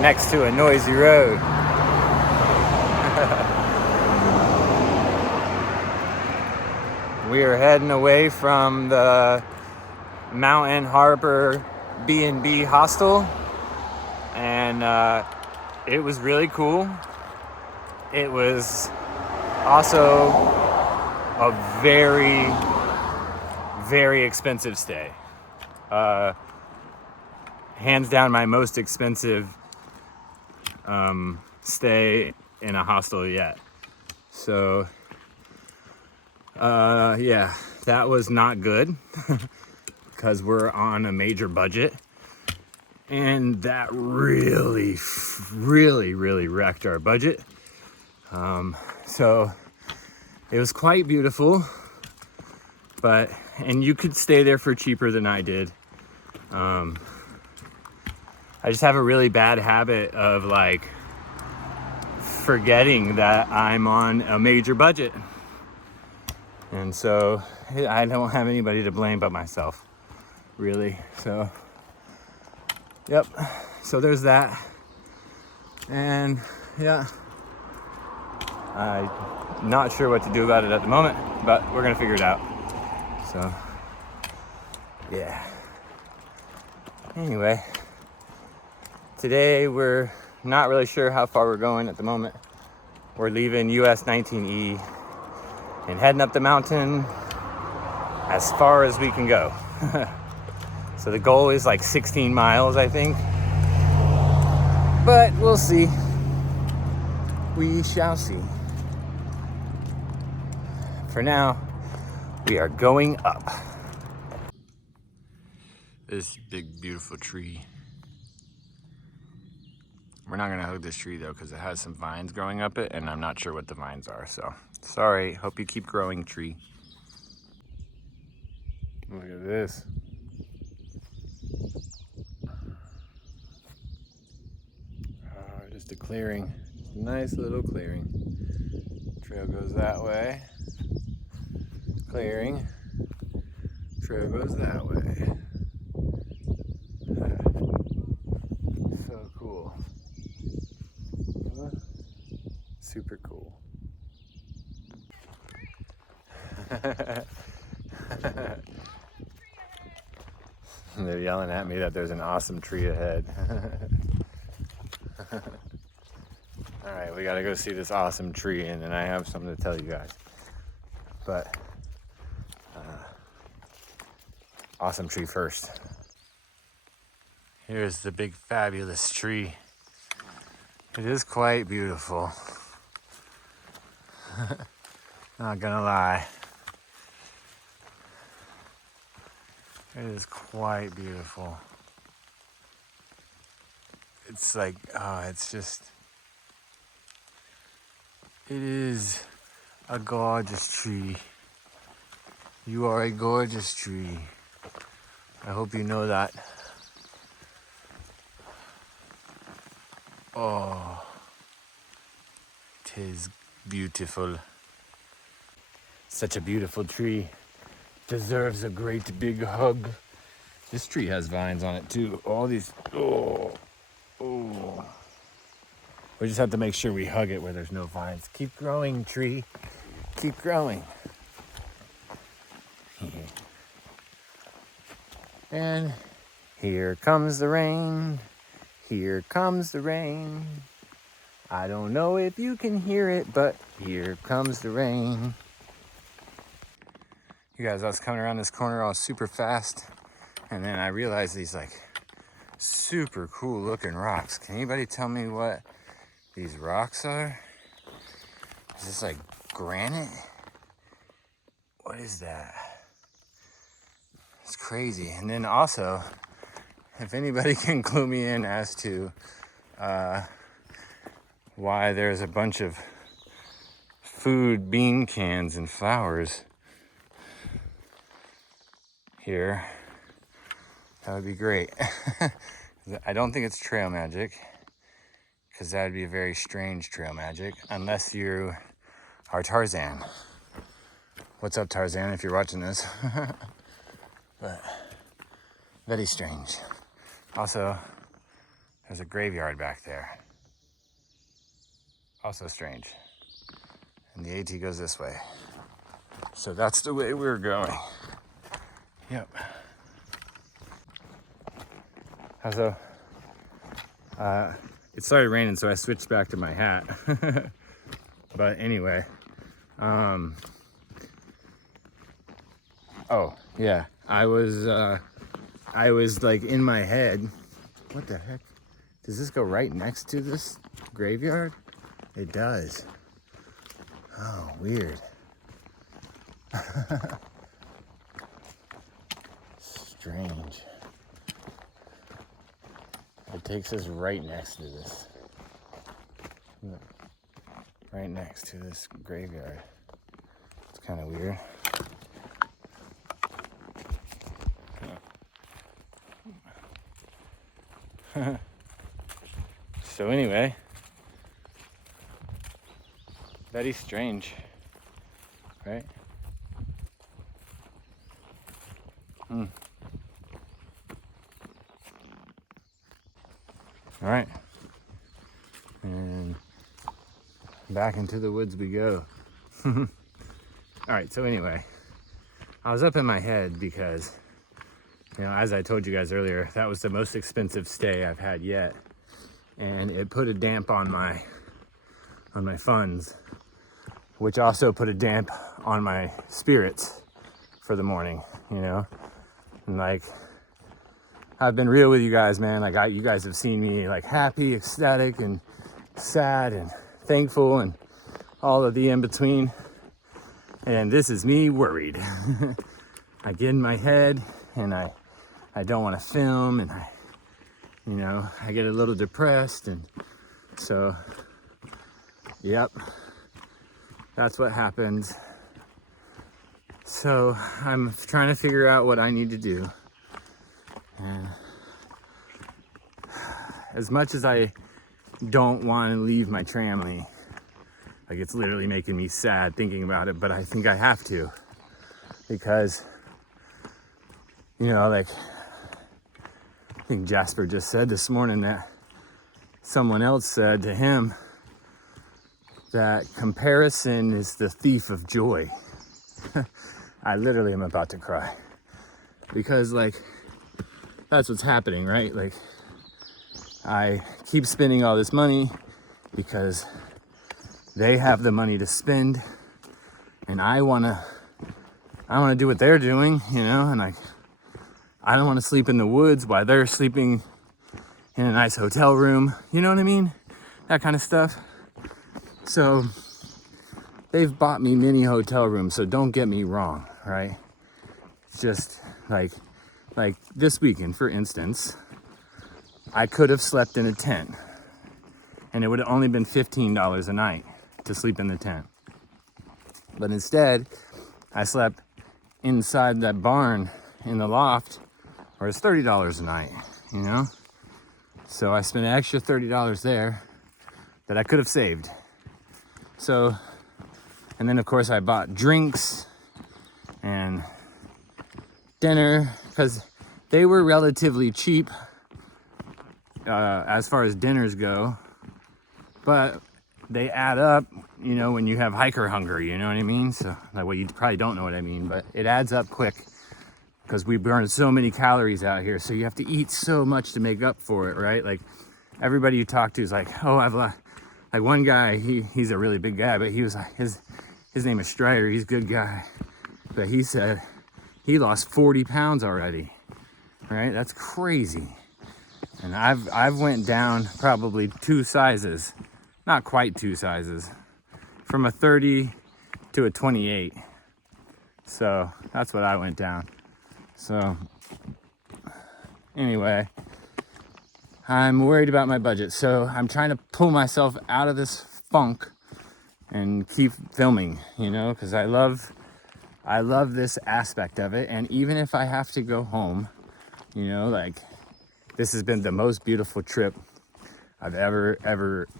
next to a noisy road. We are heading away from the Mountain Harbor B&B hostel, and it was really cool. It was also a very, very expensive stay. Hands down my most expensive stay in a hostel yet. So yeah, that was not good because we're on a major budget, and that really wrecked our budget. So it was quite beautiful, and you could stay there for cheaper than I did. I just have a really bad habit of like forgetting that I'm on a major budget. And so I don't have anybody to blame but myself, really. So, yep. So there's that. And yeah, I'm not sure what to do about it at the moment, but we're gonna figure it out. So, yeah. Anyway, today we're not really sure how far we're going at the moment. We're leaving US 19E and heading up the mountain as far as we can go. So the goal is like 16 miles, I think. But we'll see. We shall see. For now, we are going up. This big, beautiful tree. We're not gonna hug this tree though, because it has some vines growing up it, and I'm not sure what the vines are, so sorry. Hope you keep growing, tree. Look at this. Just a clearing. Nice little clearing. Trail goes that way. Clearing. Trail goes that way. So cool. Super cool. They're yelling at me that there's an awesome tree ahead. Alright, we gotta go see this awesome tree, and then I have something to tell you guys. But, awesome tree first. Here's the big fabulous tree. It is quite beautiful. Not gonna lie. It is quite beautiful. It's like, it's just, it is a gorgeous tree. You are a gorgeous tree. I hope you know that. Oh, 'tis beautiful. Such a beautiful tree. Deserves a great big hug. This tree has vines on it too. All these, oh. We just have to make sure we hug it where there's no vines. Keep growing, tree. Keep growing. And here comes the rain. Here comes the rain. I don't know if you can hear it, but here comes the rain. You guys, I was coming around this corner all super fast, and then I realized these like super cool looking rocks. Can anybody tell me what these rocks are? Is this like granite? What is that? It's crazy. And then also, if anybody can clue me in as to why there's a bunch of food bean cans and flowers here, that would be great. I don't think it's trail magic, because that would be a very strange trail magic, unless you are Tarzan. What's up, Tarzan, if you're watching this? But very strange. Also, There's a graveyard back there. Also strange. And the AT goes this way. So that's the way we're going. Yep. So, it started raining, so I switched back to my hat. But anyway, oh yeah, I was like in my head. What the heck? Does this go right next to this graveyard? It does. Oh, weird. Strange. It takes us right next to this. Right next to this graveyard. It's kind of weird. So anyway, very strange, right? All right, and back into the woods we go. All right, so anyway, I was up in my head because, you know, as I told you guys earlier, that was the most expensive stay I've had yet. And it put a damp on my funds, which also put a damp on my spirits for the morning, you know? And like, I've been real with you guys, man. Like, you guys have seen me like happy, ecstatic, and sad, and thankful, and all of the in-between. And this is me worried. I get in my head, and I don't want to film, and I get a little depressed, and so, yep, that's what happens. So I'm trying to figure out what I need to do. And as much as I don't want to leave my tramily, like it's literally making me sad thinking about it, but I think I have to, because, you know, like, I think Jasper just said this morning that someone else said to him that comparison is the thief of joy. I literally am about to cry, because like, that's what's happening, right? Like, I keep spending all this money because they have the money to spend, and I wanna do what they're doing, you know, and I don't want to sleep in the woods while they're sleeping in a nice hotel room. You know what I mean? That kind of stuff. So they've bought me many hotel rooms, so don't get me wrong, right? It's just like this weekend, for instance, I could have slept in a tent, and it would have only been $15 a night to sleep in the tent. But instead, I slept inside that barn in the loft, where it's $30 a night, you know? So I spent an extra $30 there that I could have saved. So, and then of course I bought drinks and dinner, because they were relatively cheap as far as dinners go, but they add up, you know, when you have hiker hunger, you know what I mean? So, like, well, you probably don't know what I mean, but it adds up quick, because we burn so many calories out here. So you have to eat so much to make up for it, right? Like, everybody you talk to is like, oh, like one guy, he's a really big guy, but he was like, his name is Strider, he's a good guy. But he said he lost 40 pounds already, right? That's crazy. And I've went down probably 2 sizes, not quite 2 sizes, from a 30 to a 28. So that's what I went down. So anyway, I'm worried about my budget. So I'm trying to pull myself out of this funk and keep filming, you know, because I love this aspect of it. And even if I have to go home, you know, like, this has been the most beautiful trip I've ever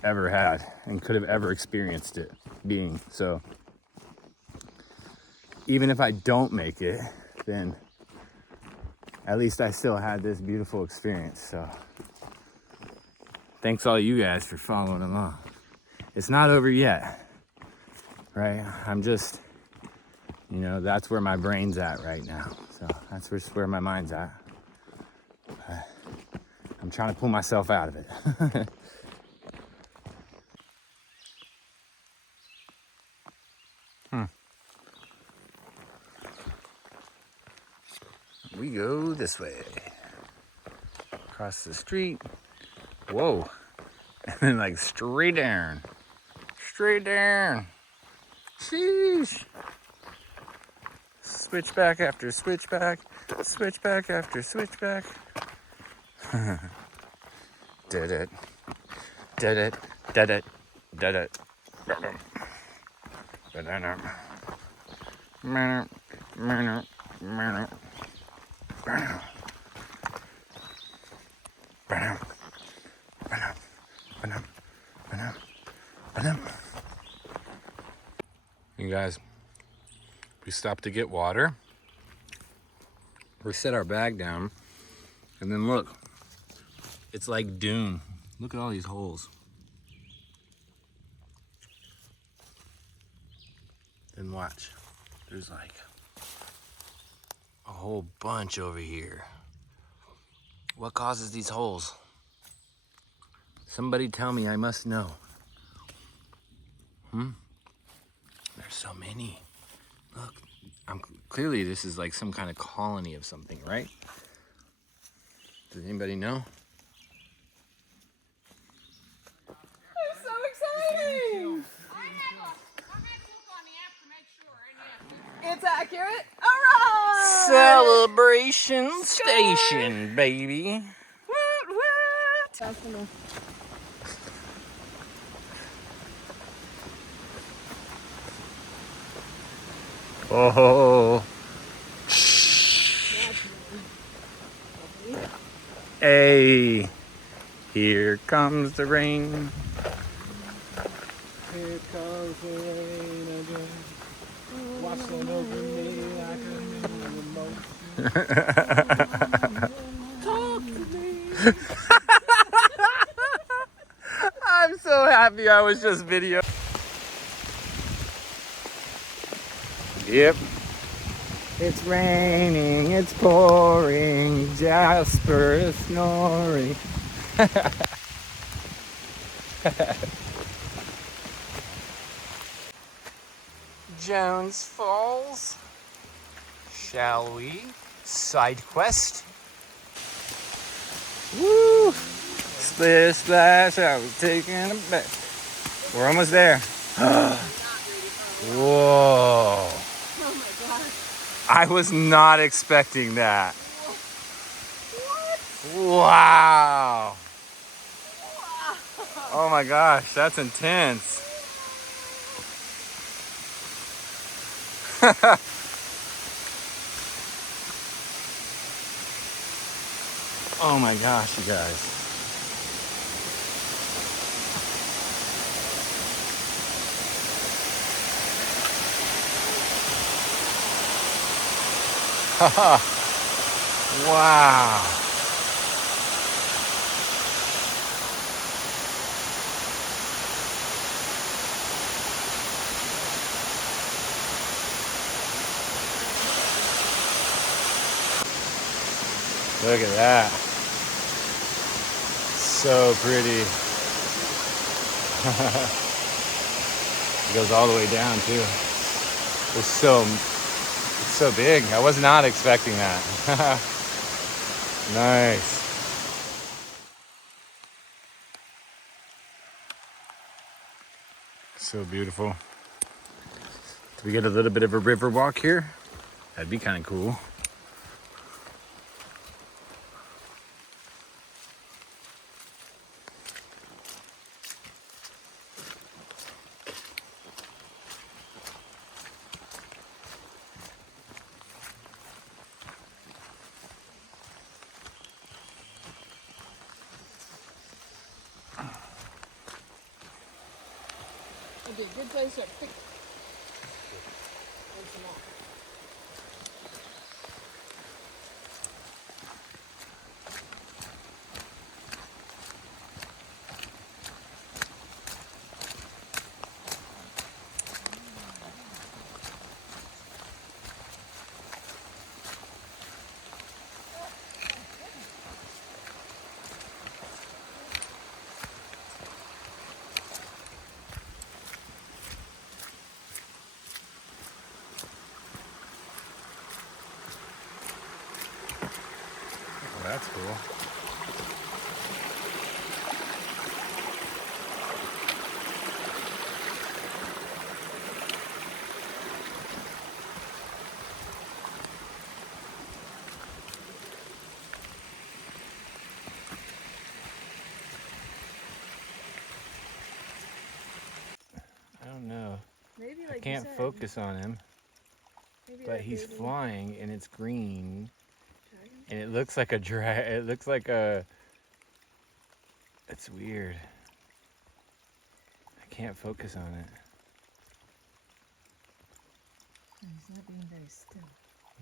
had and could have ever experienced it being. So even if I don't make it, then at least I still had this beautiful experience. So thanks all you guys for following along. It's not over yet, right? I'm just, you know, that's where my brain's at right now. So that's just where my mind's at. I'm trying to pull myself out of it. We go this way. Across the street. Whoa. And then like straight down. Straight down. Sheesh. Switchback after switchback. Switchback after switchback. Did it. Did it. Did it. Did it. You guys, we stopped to get water. We set our bag down, and then look, it's like dune. Look at all these holes. Then watch, there's like a whole bunch over here. What causes these holes? Somebody tell me, I must know. There's so many. Look, clearly this is like some kind of colony of something, right? Does anybody know? That's so exciting! It's accurate. All right! Celebration station, baby. That's enough. Oh. Hey, here comes the rain. Here comes the rain again. Washing over me like a new emotion. Talk to me. I'm so happy I was just video. Yep. It's raining, it's pouring, Jasper is snoring. Jones Falls. Shall we? Side quest. Woo! Splish splash, I was taking a bath. We're almost there. Whoa. Oh my gosh. I was not expecting that. What? Wow. Wow. Oh my gosh, that's intense. Oh my gosh, you guys. Wow. Look at that. So pretty. It goes all the way down too. It's so big. I was not expecting that. Nice. So beautiful. Do we get a little bit of a river walk here? That'd be kind of cool. It'd be a good place to pick. that's cool. I don't know. Maybe I like can't focus on him, but he's flying and it's green. And it looks like a it looks like a, it's weird. I can't focus on it. He's not being very still.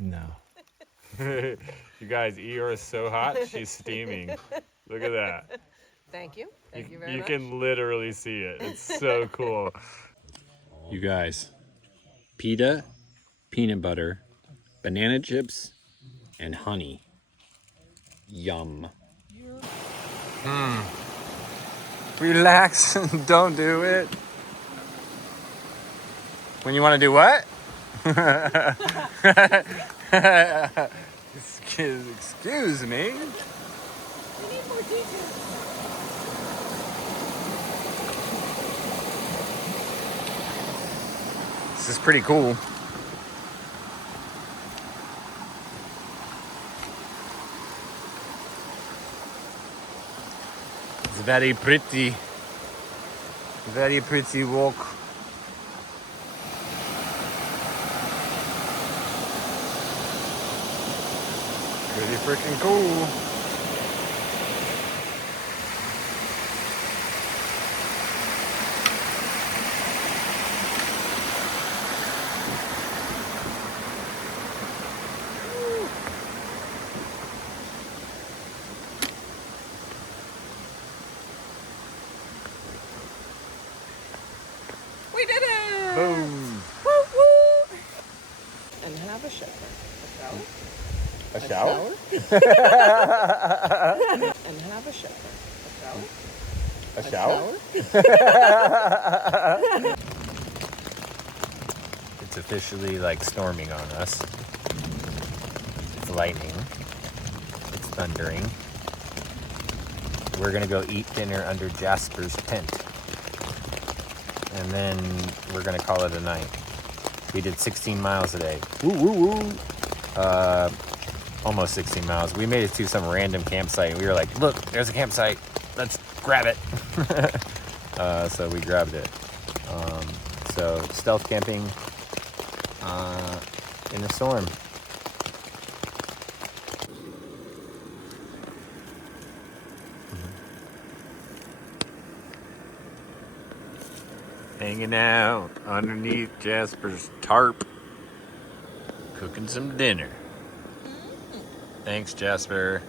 No. You guys, Eeyore is so hot, she's steaming. Look at that. Thank you. Thank you very You much. can literally see it. It's so cool. You guys, pita, peanut butter, banana chips, and honey. Yum. Relax. Don't do it. When you want to do what? Excuse me. We need more details. This is pretty cool. It's very pretty. Very pretty walk. Pretty freaking cool. We did it! Boom. Woo woo! And have a shower. A shower? A shower? And have a shower. A shower? A shower? It's officially like storming on us. It's lightning. It's thundering. We're gonna go eat dinner under Jasper's tent. And then we're gonna call it a night. We did 16 miles today. Woo woo woo. Almost 16 miles. We made it to some random campsite and we were like, look, there's a campsite. Let's grab it. So we grabbed it. So stealth camping in a storm. Hanging out underneath Jasper's tarp, cooking some dinner. Thanks, Jasper.